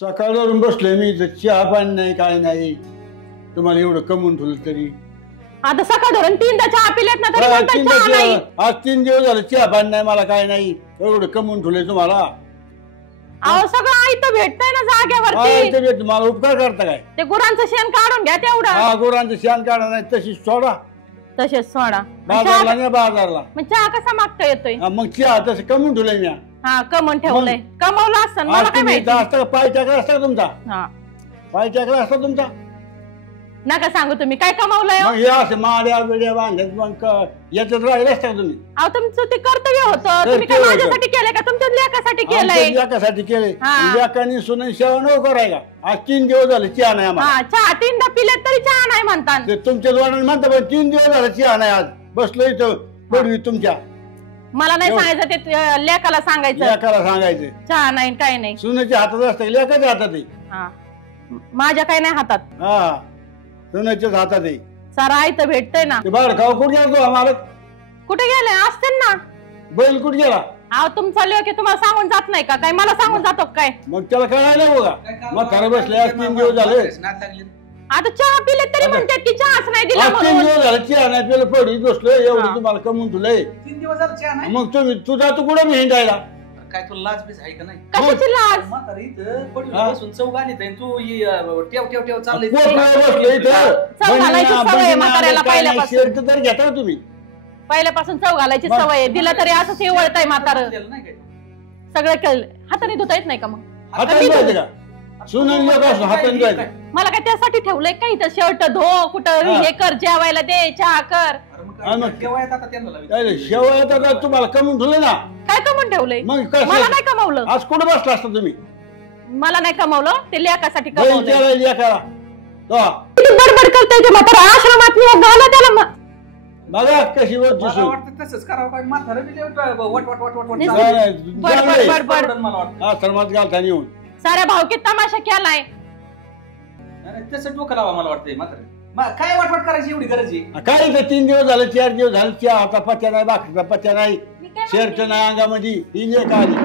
सकाळवरून बसलोय मी इथं, चहा पाणी नाही काय नाही. तुम्हाला एवढं कमवून ठेवलं तरी आता सकाळ धरून 3दा चहा पिलेत ना तरी म्हणताय चहा नाही. आज 3 दिवस झाले चहा पाणी नाही मला काय नाही. एवढं कमवून ठेवलंय तुम्हाला. अहो सगळं आयतं भेटतंय ना जागेवरती. तुम्हाला उपकार करता काय? ते गुरांचं शेण काढून घ्या तेवढं. हा, गुरांचं शेण काढा नाही तशीच सोडा. तसेच सोडा. बाजारला नाही बाजारला. मग चहा कसा मागता येतोय? मग चहा तसं कमवून ठेवलंय मी. हा कमवून ठेवलंय. कमवलं असतं मला काय माहिती. असतं पाय टाकला असता तुमचा. हा पाय टाकला असता तुमचा. नका सांगू तुम्ही काय कमवलंय. मग हे असं माड्या बिड्या बांधत मग याच्यात राहिलं असता तुम्ही. अहो तुमचं ते कर्तव्य होतं. तुम्ही काय माझ्यासाठी केलंय का तुमच्या लेकासाठी केलंय? लेकासाठी केलंय. लेकानी सुनाई सेवा नको करायला. आज 3 दिवस झाले चहा नाही आम्हाला. हा चहा 3दा पिलेत तरी चहा नाही म्हणतात. ते तुमच्या जोडाने म्हणता पण 3 दिवस झाले चहा नाही. आज बसलो इथं पडवी तुमच्या. मला नाही सांगायचं ते लेकाला सांगायचं. लेकाला सांगायचं चहा नाही काय नाही. सुनाच्या हातात असतं लेकाच्या हातात आहे. हा माझ्या काही नाही हातात. हा सुनाच्याच हातात आहे. सारा आयतं भेटतंय ना. ते बाळ खाऊ कुठे गेला तो आम्हाला? कुठे गेले असतील ना. बैल कुठे गेला? अहो तुमचा लेक तुम्हाला सांगून जात नाही का? काय मला सांगून जातो काय? मग त्याला कळायला बघा. मग खरं बसले आज 3 दिवस झाले. आता चहा पिले तरी म्हणतात की चहाच नाही दिला 3 दिवस झाले चहा नाही पिलं पडवी बसलोय. एवढं तुम्हाला कमवून तुलंय. 3 दिवस झाले चहा नाही. मग तुम्ही तू जातो कुठं मी हिंडायला? काय तुला लाज बीज आहे का नाही? कशाची लाज? म्हातारी इथं पडली बसून चौघालीत आहे. तू ठेव चाललंय. तर घेता तुम्ही पहिल्यापासून चव घालायची सवय आहे. दिला तरी असंच वळताय म्हातार. सगळं केलं. हाताने धुता येत नाही का मग? हाताने जायचं का? सुनून हाताने जायचं. मला काय त्यासाठी ठेवलंय का इथं? शर्ट धो कुठं हे कर जेवायला दे चहा कर. शेवया आता तुम्हाला कमवून ठेवलं ना. काय कमवून ठेवलंय? मग मला नाही कमावलं. आज कुठं बसला असता तुम्ही? मला नाही कमावलं. ते लेकासाठी कमावलं. बडबड करताय ते म्हातारा. आश्रमात मी घाला त्याला. बघा कशी तसंच करावं काय? म्हातारा बी आश्रमात घालता येऊन साऱ्या भावकीत तमाशा केलाय. तसं डोकं लावा मला वाटतंय. म्हातारा काय वाटवाट करायची एवढी गरज आहे? काय 3 दिवस झाले 4 दिवस झाले चहा आता पत्या नाही, बाकीचा पत्या नाही, शर्ट नाही अंगामध्ये. ही नाही का आली.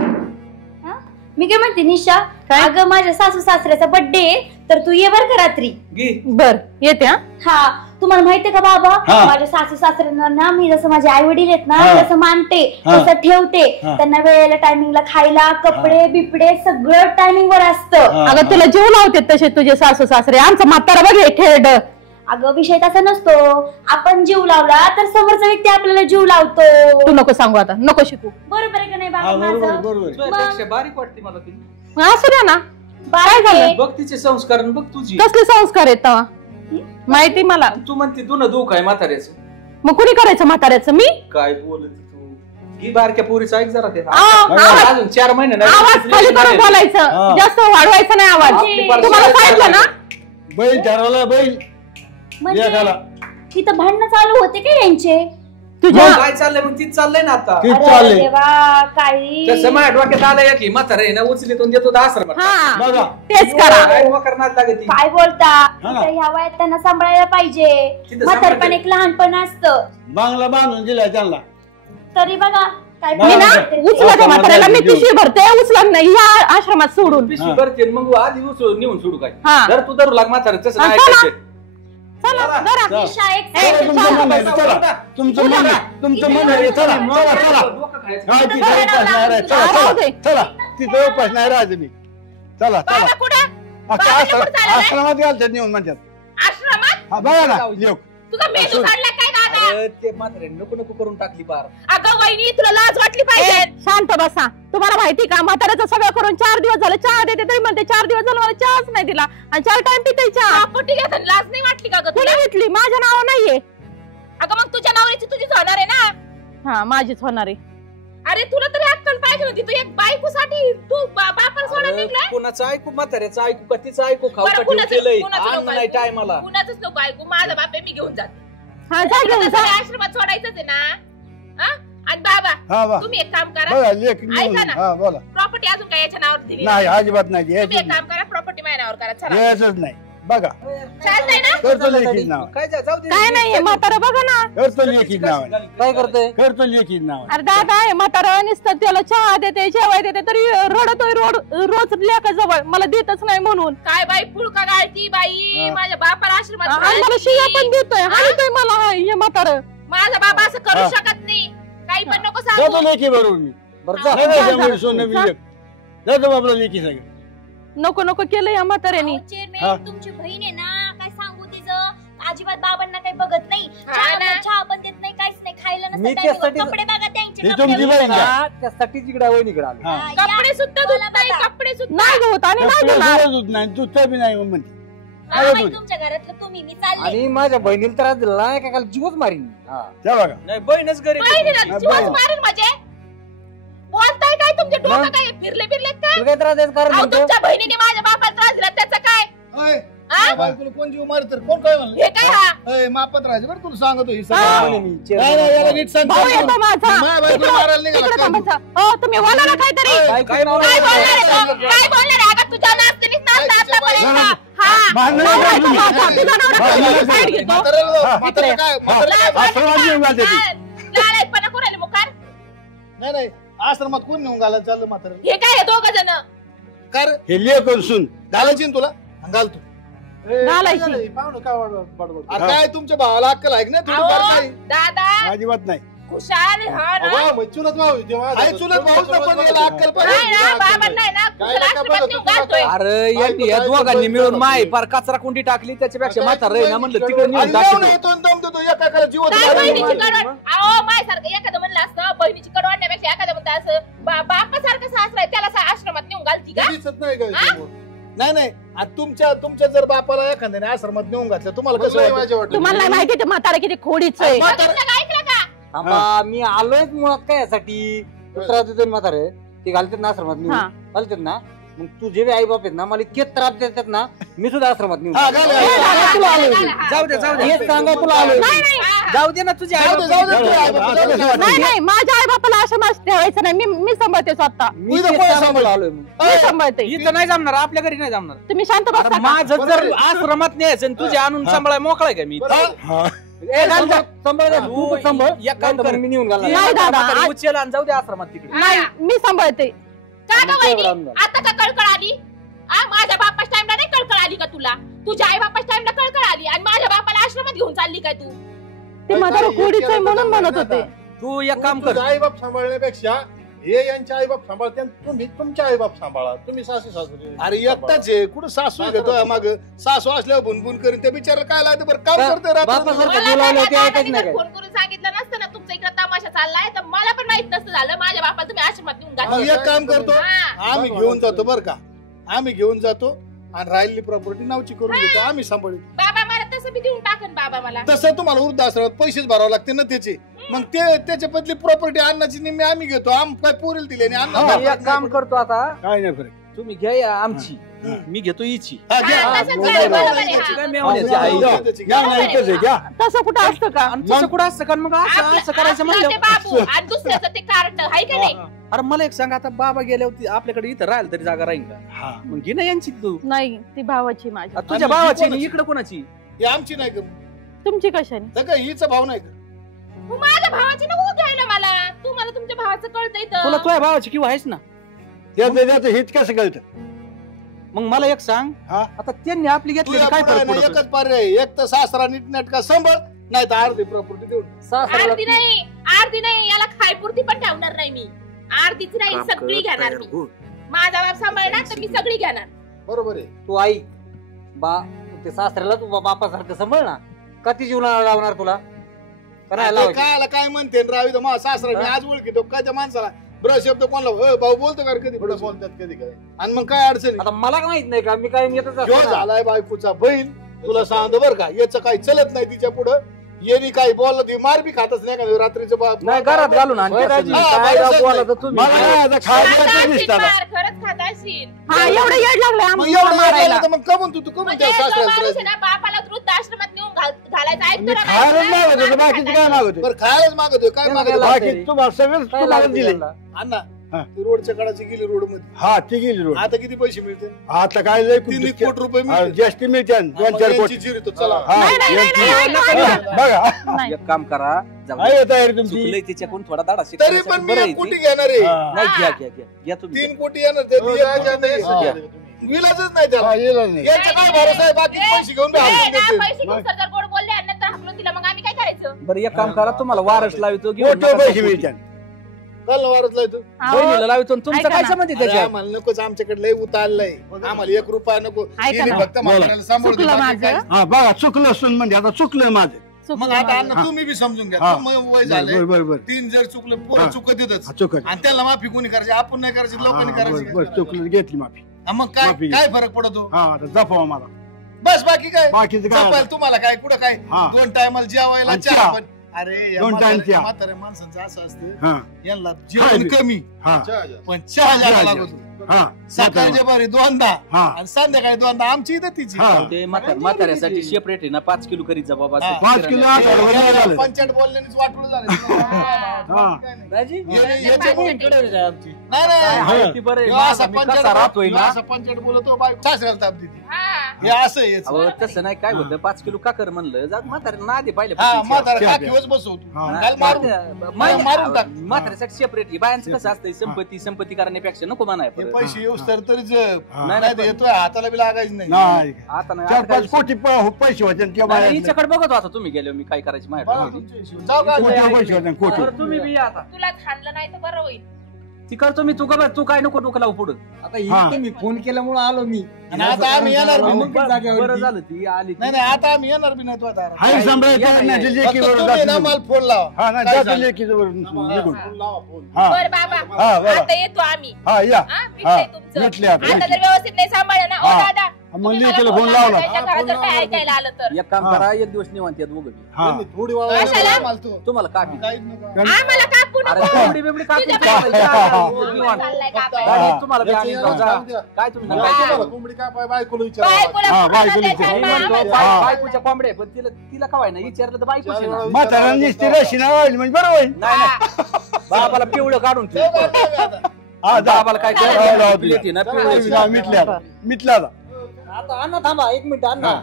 मी काय म्हणते निशा, अगं माझ्या सासू सासऱ्याचा बर्थडे तर तू ये बर का रात्री. बर येते. हा तुम्हाला माहितीये का बाबा, माझ्या सासू सासऱ्यांना ना मी जसं माझे आई वडील आहेत ना तसं मानते तसं ठेवते. त्यांना वेळेला टायमिंगला खायला कपडे बिपडे सगळं टायमिंग वर असतं. अगं तुला जीव लावते तसे तुझे सासू सासरे. आमचा म्हातारा बघ खेळ. अगं विषय तसा नसतो. आपण जीव लावला तर समोरचा व्यक्ती आपल्याला जीव लावतो. तू नको सांगू आता. नको शिकू. बरोबर आहे का नाही बाबा माझं? बरोबर. बारीक वाटते मला ती. असू द्या ना. काय झालं? बघ तिचे संस्कार बघ तुझी. कसले संस्कार आहेत तेव्हा माहिती मला. तू म्हणते तू ना दुःख आहे म्हाताऱ्याचं. मग कुणी करायचं म्हाताऱ्याचं? मी काय बोलत तू? ही बारक्या पोरीचं ऐक जरा. ते अजून 4 महिने आवाज खाली करून बोलायचं. जास्त वाढवायचं नाही आवाज. तुम्हाला सांगितलं ना. बैल ठरवला बैल. तिथं भांडणं चालू होते का यांचे? तुझ्या काय चाललंय? मग तीच चाललंय ना आता. काही समाज डोक्यात आलंय की म्हातारा आहे ना उचलीतून देतो आश्रमात. बघा तेच करा. काय बोलता? ह्या वयात त्यांना सांभाळायला पाहिजे. म्हातारपण एक लहानपण असतं. बांगला बांधून दिलाय त्यांना. तरी बघा काय मी ना उचला त्या म्हाताऱ्याला. मी पिशवी भरते. उचला नाही या आश्रमात सोडून. पिशवी भरते मग आधी नेऊन सोडू काय? हा. जर तू धरू लाग म्हातारा तसं नाही चला. ऐकायचं. चला जरा. तुमचं मन आहे चला. तुमचं मन आहे चला. चला तिथं उपास नाही राहायचं मी. चला चला. बाबा कुठे? आश्रमात घालतात नेऊन म्हणतात. आश्रमात? हा बघा ना येऊ. तुझा मेंदू काढला काय दादा? ते म्हातारे नको करून टाकली पार. अगं वहिनी तुला लाज वाटली पाहिजे. शांत बसा. तुम्हाला माहिती का म्हाताऱ्याचं सगळं करून 4 दिवस झाले चहा देते तरी म्हणते 4 दिवस झाले मला चहाच नाही दिला. आणि 4 टाइम पिते चहा. लाज नाही वाटली का? तुला घेतली माझ्या नाव नाहीये. अगं मग तुझ्या नावाची तुझीच होणार आहे ना. हा माझीच होणार आहे. अरे तुला तरी अक्कल पाहिजे होती. तू एक बायकोसाठी तू बापाला सोडून निघलाय. कुणाचं ऐकू? म्हाताऱ्याचं ऐकू का तिचं ऐकू? खाऊ का ठेवलंय नाही टायमाला. कुणाचंच नको ऐकू. माझा बाप आहे मी घेऊन जाते. आश्रमात सोडायचंच आहे ना. आणि बाबा तुम्ही एक काम करा. ऐका ना. प्रॉपर्टी अजून काय याच्या नावावर दिली नाही? अजिबात नाही. तुम्ही एक काम करा. प्रॉपर्टी माझ्या नावावर करा. चला. नाही बघा चालतंय ना करतो लेखी नाव काय जाऊ दे काय नाहीये म्हातारा बघा ना करतो लेखी नाव काय करतोय करतो लेखी नाव अरे दादा आहे म्हातारा नुसतं त्याला चहा देते जेवाय देते तरी रडतोय रोज लेका जवळ मला देतच नाही म्हणून काय बाई पुळका गाळती बाई माझ्या बापाला आश्रमात आणि मला शिव्या पण देतोय हाणतोय मला हे म्हातारा माझा बाबा असं करू शकत नाही काही पण नको सांगू करतो लेखी बरोबर मी बरं जा. नाही सोनं मी जातो बाबला लेखी सगळं नको नको केलं या म्हाताऱ्यानी हा. चेअरमॅन तुमची बहीण आहे ना काय सांगू तिचं अजिबात बाबांना काही बघत नाही हा ना. चहा पण देत नाही काहीच नाही खायला मी नसतं त्यासाठी- कपडे बघा त्यांचे हे कपडे तुमची बघा. बहीण का? हा, त्यासाठी तिकडे वहिनीकडे आलो हा. हा, कपडे या. सुद्धा मला धुत नाही बघा. कपडे सुद्धा नाही धुत आणि नाही आपलं धुणार सुद्धा दूध नाही तू बी नाही म्हणते हा, काय बाई, बोलू? तुमच्या घरातलं तुम्ही मी चालले आणि माझ्या बहिणीला त्रास दिला नाही का काल जीवच मारीन हा. त्या बघा नाही बहीणच गरीब बहिणीला नाही, जीवच बहीण. मारेल म्हणजे बोलताय काय तुमचे डोकं मग? काय फिरले काय तुला काय त्रास द्यायचं कारण अहो, म्हणतो तुमच्या बहिणीने माझ्या बापाला त्रास दिला त्याचं काय हा? बायकोला कोण जीव मारत कोण काय म्हणलं हे काय हा मापत राहायचं बरं तुला सांगतो ही हा. सगळं म्हणे मी, नाही चेअरमन. नाही, याला नीट सांग भाऊ येतो माझा माझ्या बायकोला मारायला निघाला तिकडे काय तू? थांबायचा हो तुम्ही बोला ना काहीतरी काय काय बोलणार आहे तो? काय बोलणार आहे? अगं तुझ्या नाचणीत नाचता आतापर्यंत. हा भांडण नवरा नका येतो तुम्ही. माझा. तुझा नवरा भांडण कधी नका. साईड घेतो म्हाताऱ्याला- हा. म्हाताऱ्याला काय म्हाताऱ्याला काय? आश्रमात घेऊन घालते ती. लालायतपणा कोणाला मुकार नाही नाही आश्रमात कोण नेऊन घालायला चाललं म्हाताऱ्याला हे काय हे दोघ जण कर हे लेकर सुन घालायची ना तुला हा, घाल तू घालायची. पाहुणं काय अरे काय तुमच्या भावाला अक्कल आहे की नाही थोडी फार काय? दादा अजिबात नाही खुशाल हा ना अहो, मग चुलत भाऊ आहे तेव्हा. आहे चुलत भाऊच ना, पण याला अक्कल पाहिजे. नाही ना बाबा नाही ना काय खुशाल नका आश्रमात बघा, नेऊन तुला घालतोय अरे बायको या काय दोघांनी बोलतो, मिळून तुला माय बोलतो. फार कचरा कुंडी टाकली त्याच्यापेक्षा काय म्हातारा आहे ना म्हणलं बहिणीची तिकडे कडवण. नेऊन आणि टाकली नेऊन येतो आणि दम देतो एकाला जीव काय होतो. बहिणीची कडवण अहो माय सारखं एखादं म्हणलं असतं बहिणीची कडवण आणण्यापेक्षा एखादं म्हणतं असं बापासारखं सासरा आहे, त्याला आश्रमात नेऊन घालती का दिसत नाही का समोर? नाही नाही आता तुमच्या जर बापाला एखाद्याने आश्रमात नेऊन घातलं तुम्हाला कसं वाटतं? तुम्हाला नाही माहिती ते म्हातारा किती खोडीच आहे म्हातारं- बघितलं का, ऐकलं का थांबा मी आलोय मुळात काय यासाठी तू त्रास देतो म्हातारे ते घालतात ना आश्रमात हा. नेऊन घालतात ना मग तुझे आई बाप आहेत ना मला इतके त्रास देतात ना मी सुद्धा आश्रमात नेऊन हा, घालतो. घाल, घाल, घाल. तुला आलोय. जाऊ दे जाऊ दे हेच सांगा तुला आलोय जाऊ दे ना तुझ्या जाऊ दे, जाऊ दे, जाऊ दे, जाऊ दे, जाऊ दे, जाऊ दे. नाही नाही माझ्या आई बापाला आश्रमात ठेवायचं नाही मी सांभाळते स्वतः मी तुझं तेच कोण सांगायला सांभाळ? आलोय मग. मी सांभाळते इथं नाही जमणार आपल्या घरी नाही जमणार तुम्ही शांत अरे बसता का? माझं जर आश्रमात न्यायचं आणि तुझे आणून सांभाळाय मोकळा आहे का मी बरं. हा ए, सांभाळ, सांभाळ रे, तू पण सांभाळ. एक काम नाहीतर कर. मी नेऊन घालणार. नाही दादा, आज- उचल आणि जाऊ दे आश्रमात तिकडे नाही मी सांभाळते का गं वहिनी? आणून घाल. आता का कळकळ आली माझ्या बापाच टाइमला नाही कळकळ आली का तुला तुझ्या आई बापाच टाइमला कळकळ आली आणि माझ्या बापाला आश्रमात घेऊन चालली काय तू ते म्हातारा खोडीच आहे म्हणून म्हणत होते तू एक काम कर आई बाप सांभाळण्यापेक्षा हे यांचे आई बाप सांभाळते तुम्ही तुमचे आई बाप सांभाळा तुम्ही सासू सासू अरे एकटाच आहे कुठं सासू घेतो माग सासू असल्यावर बुनबुन करून त्या बिचारा काय लागतं बरं काम करते बापासारखं रात्र मला बोलावलं काय ते दादा, ऐकायचं मी नाही जर काय फोन करून सांगितलं नसतं ना तुमचा इकडे तमाशा चाललाय तर मला पण माहित नसतं झालं माझ्या बापाला तुम्ही आश्रमात नेऊन मग घातलं एक काम करतो हा. आम्ही घेऊन जातो बरं का आम्ही घेऊन जातो आणि राहिलेली प्रॉपर्टी नावची करून घेतो आम्ही सांभाळू बाबा मला तसं बी देऊन टाकन बाबा मला तसं तुम्हाला वृद्धाश्रमात पैसेच भरावे लागते ना त्याचे मग ते त्याच्या बदली प्रॉपर्टी अन्नाची निम्मी आम्ही घेतो आम काय पोरील दिले आणि अन्न मी भरलं एक काम करतो आता काय नाही फरक तुम्ही घ्या या आमची मी घेतो हिची हा, घ्या. हा, हा, तसंच दोघं आहे, घ्या. बरोबर आहे, हा. काय मेवण्याची आई घ्या ना इथंच आहे घ्या तसं कुठं असतं का आणि तसं कुठं असतं का मग असं असं करायचं आपलं म्हणलं ते बाबू आणि दुसऱ्याचं ते कार्ट आहे का नाही अरे मला एक सांग आता बाबा गेल्यावर आपल्याकडे इथं राहिलं तरी जागा राहील का हा मग घे ना यांची तू नाही ती भावाची माझी आता तुझ्या आणि भावाची कोणाची? आणि इकडे कोणाची ही आमची नाही का तुमची कशाने तर काय हिचा भाव नाही का मग माझ्या भावाची नको घ्यायला मला तुम्हाला तुमच्या भावाचं कळतंय तुला तर तुझ्या भावाची किंवा आहेस ना त्याचं हित कसं कळतं मग मला एक सांग हा आता त्यांनी आपली घेतली तुझ्या काय पुढं फरक ना पडतो एकच पर्याय आहे. एक तर सासरा नीटनेटका सांभाळ नाही तर अर्धी प्रॉपर्टी देऊन सासऱ्याला अर्धी नाही याला खायपुरती पण ठेवणार नाही मी अर्धीच नाही सगळी घेणार मी माझा बाप सांभाळणार तर मी सगळी घेणार बरोबर आहे तू आई बा ते सासऱ्याला तू बापासारखं सांभाळ ना कधी जीवनाला लावणार तुला का नाही आता लावायची? कायला काय म्हणते रावी मग सासरा मी आज ओळखीतो काय त्या माणसाला ब्रश शब्द कोणला भाऊ बोलतो का रे कधी पुढे बोलतात कधी काय आणि मग काय अडचण आता मला काय माहित नाही का मी काय येतच जो असतो ना. झालाय बायकोचा बहीण तुला सांगतो बरं का याचं काही चलत नाही तिच्या पुढं येणी काही बोललं ती मार बी खातच नाही का रात्रीचं नाही घरात घालून आणि होय, कसं राजी. काय हा, राव बोला तर तुम्ही मला काय आता खायला दिसतात खरंच खात असशील हा एवढं येड लागलंय मग आम्हाला एवढं मारायला मारायला मग कमून तू कमून म्हणजे त्या जो माणूस सासऱ्याला आहे ना बापाला वृद्धाश्रमात नेऊन घालायचं ऐकतो मी ना खायलाच बाई? मागत होतो बाकीचं काय मागत होतो बरं खायलाच मागतोय काय त्याला मागतोय काय बाकी तुम्हाला सगळं काय तुम्हाला लागतं दिले त्याला? अण्णा हा. ती रोडच्या कडाची गेली रोड मध्ये हा ती गेली रोड आता किती पैसे मिळते आता काय लय 3 कोटी रुपये मिळते जास्ती मिळते 2-4 कोटी जिरतो चला हा, नाही, नाही, यांची- नाही, नाही, नाही, हा, बघा नाही. एक काम करा जाऊ दे. आहे तयारी तुमची चुकलंय तिच्याकडून थोडा दाडा तरी शिकायचा पण मी बरं आहे 1 कोटी ते. घेणार आहे हा. नाही घ्या घ्या घ्या घ्या तुम्ही 3 कोटी येणार ते 1 कोटी नाही. हा. विलाजच नाही त्याला हा, येणार नाही याचा काय भरोसा आहे बाकी पैसे घेऊन ए, हाकलून ना, देते. पैसे घेऊन सर जर गोड बोलले आणि नंतर हाकलून दिला मग आम्ही काय करायचं बरं एक काम करा तुम्हाला वारस लावतो घेऊन मोठे नका पैसे जाऊ. मिळतात चल ना वारसला येतो अहो, बहिणीला लावतो आणि तुमचं ऐका काय ना. संबंध आहे अरे त्याच्यात आम्हाला नकोच आमच्याकडे लय उतारलंय आम्हाला 1 रुपया नको ऐका हिने ना. फक्त म्हाताऱ्याला सांभाळून चुकलं दे, बाकी काय. माझं हा बघा चुकलं असून म्हणजे आता चुकलं माझं चुकलं मग आता माझं. अण्णा तुम्ही बी समजून घ्या हा. तुम्ही वय झालंय बरोबर 3 जर चुकलं हा. पोरं चुकत येतच हा, चुकलं आणि त्याला माफी कोणी करायची आपण नाही करायची लोकांनी करायची बरं चुकलं घेतली माफी हा, मग काय माफी. काय फरक पडतो हा आता जपावा मला बस बाकी काय बाकीचं काय जपायला तुम्हाला काय कुठं काय हा. 2 टायमाला जेवायला आणि चहा चहा. पण अरे या 2 टाइम चहा. म्हाताऱ्या माणसांचं असं असतं हा यांना जेवण काय? कमी हा पण चहा जादा चहा लागतो हा सकाळच्या बारी 2दा हा आणि संध्याकाळी 2दा आमची इथं तिची हा. ते म्हाताऱ्यासाठी सेपरेट आहे ना 5 किलो करीत जा बाबा हा. 5 किलो आठवडा नाही झालं पंचायत बोलण्यानेच वाटलं झालं हा. नाही नाही आहे ती बरं आहे. ह्यो माझा असा मी पंचायत कसा राहतोय ह्यो ना असा पंचायत बोलतो बायको सासऱ्याला ताप देते हा हे असं हेच अहो तसं नाही काय होतं 5 किलो का कर म्हणलं जा म्हाताऱ्या ना आधी पाहिले हा म्हातारा चहा काकीवच बसवतो हा. घाल मारून मारून टाक. म्हाताऱ्यासाठी सेपरेट आहे बायांचं कसं असतं संपत्ती करण्यापेक्षा नको म्हणाय हे परत. पैसे येऊस तर तरीच हा. नाही तर येतोय हाताला बी लागायचं नाही नाही आता नाही 4-5 कोटी पैसे होते त्या नाही, बाहेर हिच्याकडे बघत होता तुम्ही गेले मी काय करायची बघा माहिती तुमच्या हिशोबाने. जाऊ का? कोटी पैसे होते कोटी बरं, तुम्ही बी या आता तुला थांबलं नाही तर बरं होईल ती करतो मी तू का तू काय नको डोकं लावू पुढं आता हा. ही तुम्ही फोन केल्यामुळे आलो मी आणि आता आम्ही येणार बी मग नाही. जागेवर बरं ती. झालं ती आली नाही नाही आता आम्ही येणार बी नाही तो आता हाय सांभाळायचं या, या, या. फक्त लेकीवर तुम्ही ना मला फोन लावा हा ना काय जातो झालं? लेकीवर निघून हा. हा बर बाबा हा, बरं. आता येतो आम्ही हा या हा हा भेटलंय तुमचं भेटले आता आता जर व्यवस्थित नाही सांभाळलं ना ओ हा. दादा मग तुम्ही मला लेकीला फोन फोन लावला. लावा, त्याच्या हा, घरात फोन जर काय लावला. ऐकायला आलं तर एक काम हा. करा एक दिवस निवांत यात दोघं बी. हा थोडी कशाला? वाळू तुम्हाला कापी काहीच नको आम्हाला कापू अरे नको कोंबडी बिबडी कापी तुझ्या काय बायकोला पाहिजे? निवांत. चाललंय कापायला. गाडी तुम्हाला बी आणि याचं जा. जाऊ द्या. काय तुम्ही हा. सांगायचं? तुम्हाला कोंबडी काय पाय बायकोला विचारा बायकोला हा, पूर्ण बायकोला देशात मी विचार. म्हणतो, मामाचं. हा. बायकोच्या कोंबड्या पण तिला काय नाही विचारलं तर बायकोच आहे ना. म्हातारा निसते रशी ना म्हणजे बरं होईल नाही नाही बाबाला पिवळं काढून ठेव. हा जा बाबाला काय जाऊ, करायचं? जाऊ, प्लेट आहे ना, जाऊ. पिवळं. जा, मिटल्या मिटल्या आता. आता अण्णा थांबा 1 मिनिट अण्णा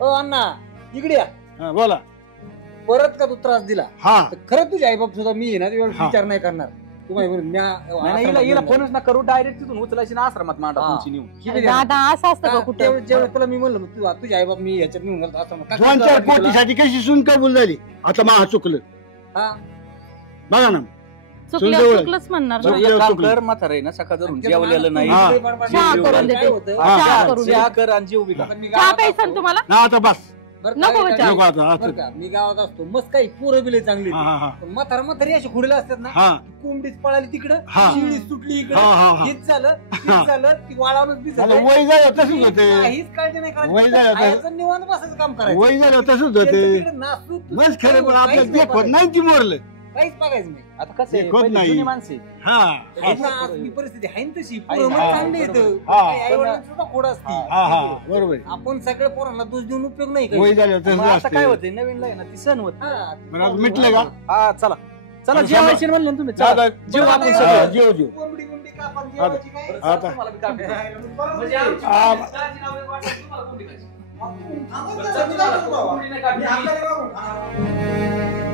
ओ अण्णा इकडे या हा, बोला परत का तू त्रास दिला हा तर खरं तुझे आई बाप सुद्धा मी आहे ना तुझ्यावर हा. विचार नाही करणार तुम्हाला नाही, नाही, हिला फोनच ना करू डायरेक्ट तिथून उचलायची ना आश्रमात मांडा हा. तुमची नेऊन दादा असं असतं का कुठं जेवढं तुला मी म्हणलं तू तुझे आई बाप मी ह्याच्यात नेऊन घालतो असं म्हणतो. 2-4 कोटीसाठी कशी सून कबूल झाली आता मा चुकलं हा. बघा ना चुकलं सुंदर. चुकलंच म्हणणार बरं, ना. एक काम चुकलं. कर म्हातारं आहे ना सकाळ धरून आणि जेवलेलं नाही हा. चहा करून देते. काय होतं? हा. चहा करून चहा देते. कर आणि जेव बी का. आता मी चहा गावात प्यायचा असतो. ना तुम्हाला ना आता बस बरं नको काय- चहा. नको आता बरं आता का, मी गावात असतो मस्त काही पोरं बिले चांगली हा हा हा पण म्हातारी अशी खुडीला असतात ना हा कोंबडीच पळाली तिकडं हा. शिळी सुटली इकडं हा, हा, हा. हेच झालं हा. तेच झालं ती वाळावूनच दिसत आता आहे. वय झालं तसंच होते काहीच काळजी नाही वय झालं करायची तर- आईचं निवांत बसायचं काम करायचं वय झालं तसंच त्यांचं होते तिकडे नाचू, तू बस तिकडे खरं पण काहीच आपल्याला नाही देखवत बघायचं. नाही ती मोरलं काहीच बघायचं नाही आता कसं आहे, देखवत पहिली नाही. जुनी माणसं आहे. हा त्यांना आज ही परिस्थिती आहे ना तशी आहे, पोरं हा, मग चांगली येतं हा. आई वडिलांची सुद्धा खोड असती हा हा बरोबर आहे. आपण सगळे पोरांना दोष देऊन उपयोग नाही काही. वय झालं मग तसंच आता काय असते होते नवीन आहे ना ती सण होत हा. बरं आता मिटलं का हा चला चला आता जेवायची म्हणलं ना तुम्ही चला. आता जेवू आपण आता- सगळं. हा, जेव जेव कोंबडी बिंबडी कापा, जेवायची काय? आता तुम्हाला बी कापी. म्हणजे हा. आमची दाजी नाव एक वाटलं, तुम्हाला कोंबडी खायची. थांबा, चला, तुम्हाला कोंबडी नाही कापली. मी हाताने बघू.